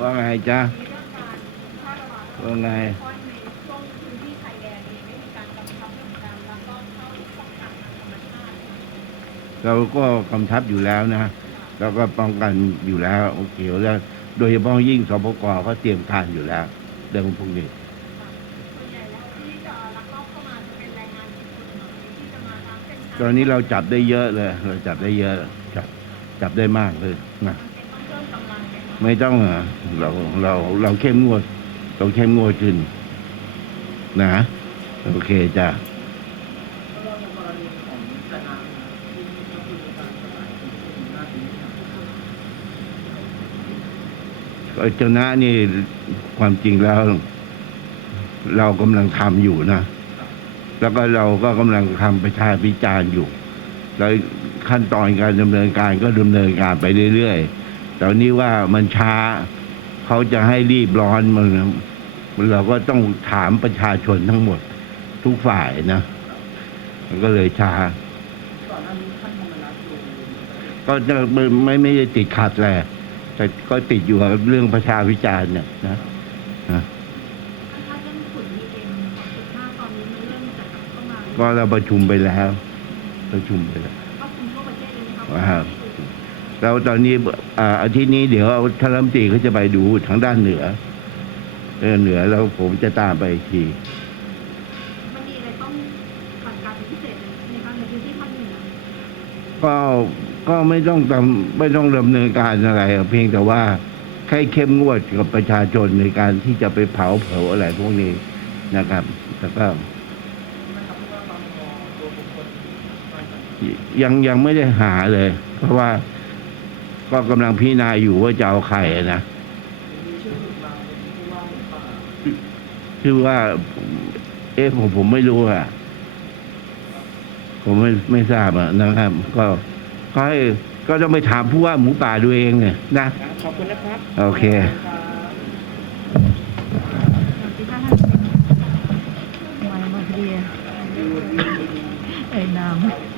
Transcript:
ว่าไงจ๊ะว่าไงเราก็กำชับอยู่แล้วนะเราก็ป้องกันอยู่แล้วโอเคแล้วโดยเฉพาะยิ่งสปกเขาเตรียมการอยู่แล้วเรื่องพวกนี้ตอนนี้เราจับได้เยอะเลย เราจับได้เยอะจับจับได้มากเลยนะ ไม่ต้องเราเราเราเข้มงวดเราเข้มงวดขึ้น นะโอเคจ้ะแล้วในกรชนะที่ก็คือการสลายคือหน้าที่ก็เจน้านี่ความจริงแล้ว เรากำลังทำอยู่นะ แล้วก็เราก็กำลังทำประชาพิจารณ์อยู่ แล้วขั้นตอนการดำเนินการก็ดำเนินการไปเรื่อยๆ แต่นี่ว่ามันช้าเขาจะให้รีบร้อนมันเราก็ต้องถามประชาชนทั้งหมด ทุกฝ่ายนะมันก็เลยช้าก่อนหน้านี้ท่านธรรมนัฐดูก็จะไม่ไม่ไม่ได้ติดขัดแหละแต่ก็ติดอยู่กับเรื่องประชาพิจารณ์เนี่ยนะนะถ้าเรื่องฝุ่นมีเอ็ม2.5ตอนนี้มันเริ่มจะกลับเข้ามาก็เราประชุมไปแล้ว ประชุมไปแล้วครอบ แล้วตอนนี้อ่าอาทิตย์นี้เดี๋ยวท่านรัฐมนตรีเขาจะไปดูทางด้านเหนือเรื่องเหนือแล้วผมจะตามไปอีกทีมันมีอะไรต้องสั่งการเป็นพิเศษเลยในการในพื้นที่ภาคเหนือก็ก็ไม่ต้องทำไม่ต้องดำเนินการอะไรอะเพียงแต่ว่าแค่เข้มงวดกับประชาชนในการที่จะไปเผาเผาอะไรพวกนี้นะครับแล้วก็นะครับว่าตอนรอตัวบุคคลมาจากยังยังไม่ได้หาเลย เพราะว่า ก็กำลังพิจารณาอยู่ว่าจะเอาใครอะนะมีชื่อหลุดมาเป็นผู้ว่าหมูป่าคือว่า เอ๊ะผมผมไม่รู้อะผมไม่ไม่ทราบอะนะครับ ก็ก็ให้ก็ต้องไปถามผู้ว่าหมูป่าดูเองเนี่ยนะขอบคุณนะครับ โอเคที่ท่านมามาเดียไอ้น้ำ